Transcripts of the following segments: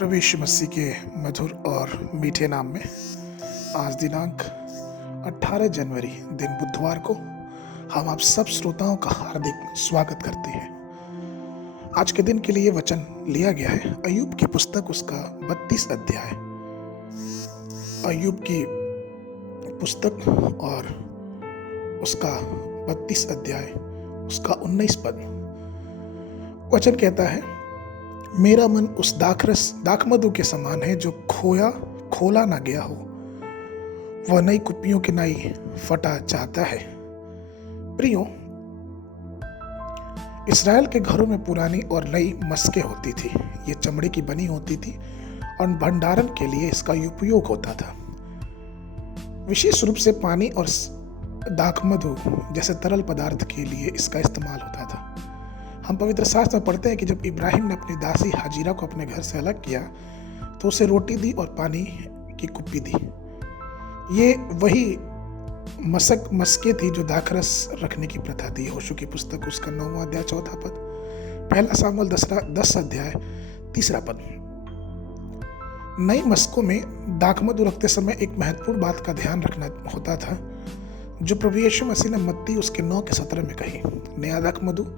प्रभु यीशु मसीह के मधुर और मीठे नाम में आज दिनांक 18 जनवरी दिन बुधवार को हम आप सब श्रोताओं का हार्दिक स्वागत करते हैं। आज के दिन के लिए वचन लिया गया है अय्यूब की पुस्तक उसका 32 अध्याय। अय्यूब की पुस्तक और उसका 32 अध्याय उसका 19 पद वचन कहता है, मेरा मन उस दाखमधु के समान है जो खोला ना गया हो, वह नई कुप्पियों की नाई फटा चाहता है। प्रियो, इस्राएल के घरों में पुरानी और नई मस्कें होती थी। ये चमड़े की बनी होती थी और भंडारण के लिए इसका उपयोग होता था। विशेष रूप से पानी और दाखमधु जैसे तरल पदार्थ के लिए इसका इस्तेमाल होता था। हम पवित्र शास्त्र में पढ़ते हैं कि जब इब्राहिम ने अपनी दासी हाजिरा को अपने घर से अलग किया तो उसे रोटी दी और पानी की कुप्पी दी। ये वही मस्के थी जो दाखरस रखने की प्रथा थी। होशू की पुस्तक उसका 9वां अध्याय 4था पद, पहला सामुएल 10 अध्याय 3 पद। नई मस्कों में दाखमधु रखते समय एक महत्वपूर्ण बात का ध्यान रखना होता था जो प्रभु यीशु मसीह ने मत्ती उसके 9:17 में कही। नया दाखमधु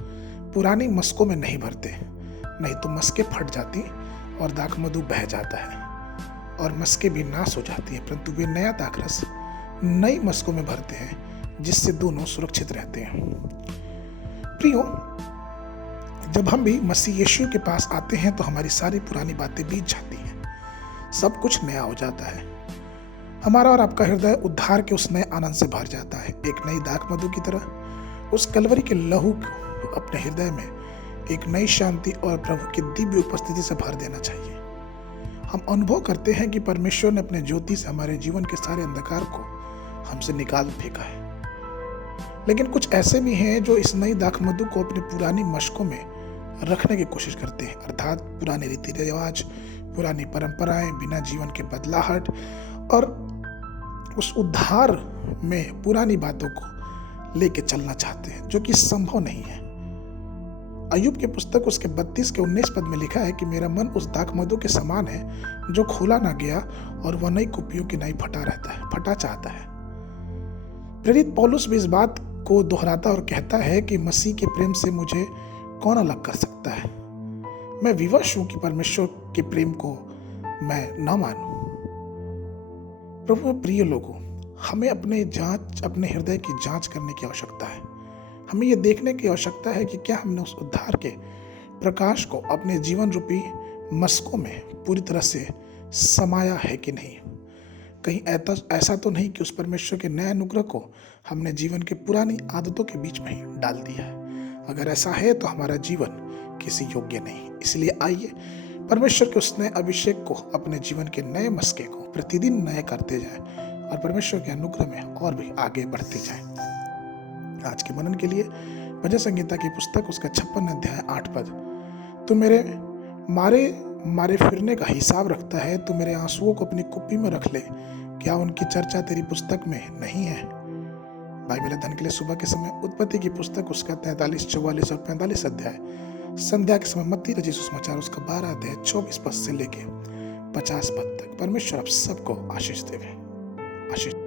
पुरानी मस्कों में नहीं भरते, नहीं तो मस्कें फट जाती और दाखमधु बह जाता है और मस्कें भी नाश हो जाती हैं, परंतु वे नया दाखरस नई मस्कों में भरते हैं जिससे दोनों सुरक्षित रहते हैं। प्रियो, जब हम भी मसीह यीशु के पास आते हैं तो हमारी सारी पुरानी बातें बीत जाती हैं, सब कुछ नया हो जाता है। हमारा और आपका हृदय उद्धार के उस नए आनंद से भर जाता है। एक नई दाखमधु की तरह उस कलवरी के लहू को अपने हृदय में एक नई शांति और प्रभु की दिव्य उपस्थिति से भर देना चाहिए। हम अनुभव करते हैं कि परमेश्वर ने अपने ज्योति से हमारे जीवन के सारे अंधकार को हमसे निकाल फेंका है। लेकिन कुछ ऐसे भी हैं जो इस नई दाखमधु को अपनी पुरानी मशकों में रखने की कोशिश करते हैं, अर्थात पुराने रीति रिवाज, पुरानी परंपराएं, बिना जीवन के बदलाहट और उस उद्धार में पुरानी बातों को लेके चलना चाहते हैं, जो कि संभव नहीं है। अय्यूब की पुस्तक उसके 32 के 19 पद में लिखा है कि मेरा मन उस दाखमधु के समान है जो खोला ना गया और वह नई कुप्पियों की नाई फटा चाहता है। प्रेरित पौलुस भी इस बात को दोहराता और कहता है कि मसीह के प्रेम से मुझे कौन अलग कर सकता है। मैं विवश हूं कि परमेश्वर के प्रेम को मैं न मानूं। प्रभु में प्रिय लोगों, हमें अपने हृदय की जांच करने की आवश्यकता है। हमें यह देखने की आवश्यकता है कि क्या हमने उस उद्धार के प्रकाश को अपने जीवन रूपी मस्कों में पूरी तरह से समाया है कि नहीं। कहीं ऐसा तो नहीं कि उस परमेश्वर के नए अनुग्रह को हमने जीवन के पुरानी आदतों के बीच में ही डाल दिया है। अगर ऐसा है तो हमारा जीवन किसी योग्य नहीं। इसलिए आइए परमेश्वर के उस नए अभिषेक को अपने जीवन के नए मस्के को प्रतिदिन नए करते जाएं और परमेश्वर के अनुग्रह में और भी आगे बढ़ते जाएं। आज के मनन के लिए भजन संगीता की पुस्तक उसका 56 अध्याय 8 पद। तू मेरे मारे फिरने का हिसाब रखता है, तू मेरे आंसुओं को अपनी कुप्पी में रख ले, क्या उनकी चर्चा तेरी पुस्तक में नहीं है। बाइबल अध्ययन के लिए सुबह के समय उत्पत्ति की पुस्तक उसका 43, 44 और 45 अध्याय, संध्या के समय मत्ती रचित सुसमाचार उसका 12 अध्याय 24 पद से लेके 50 पद तक। परमेश्वर आप सबको आशीष देवे। आशीष।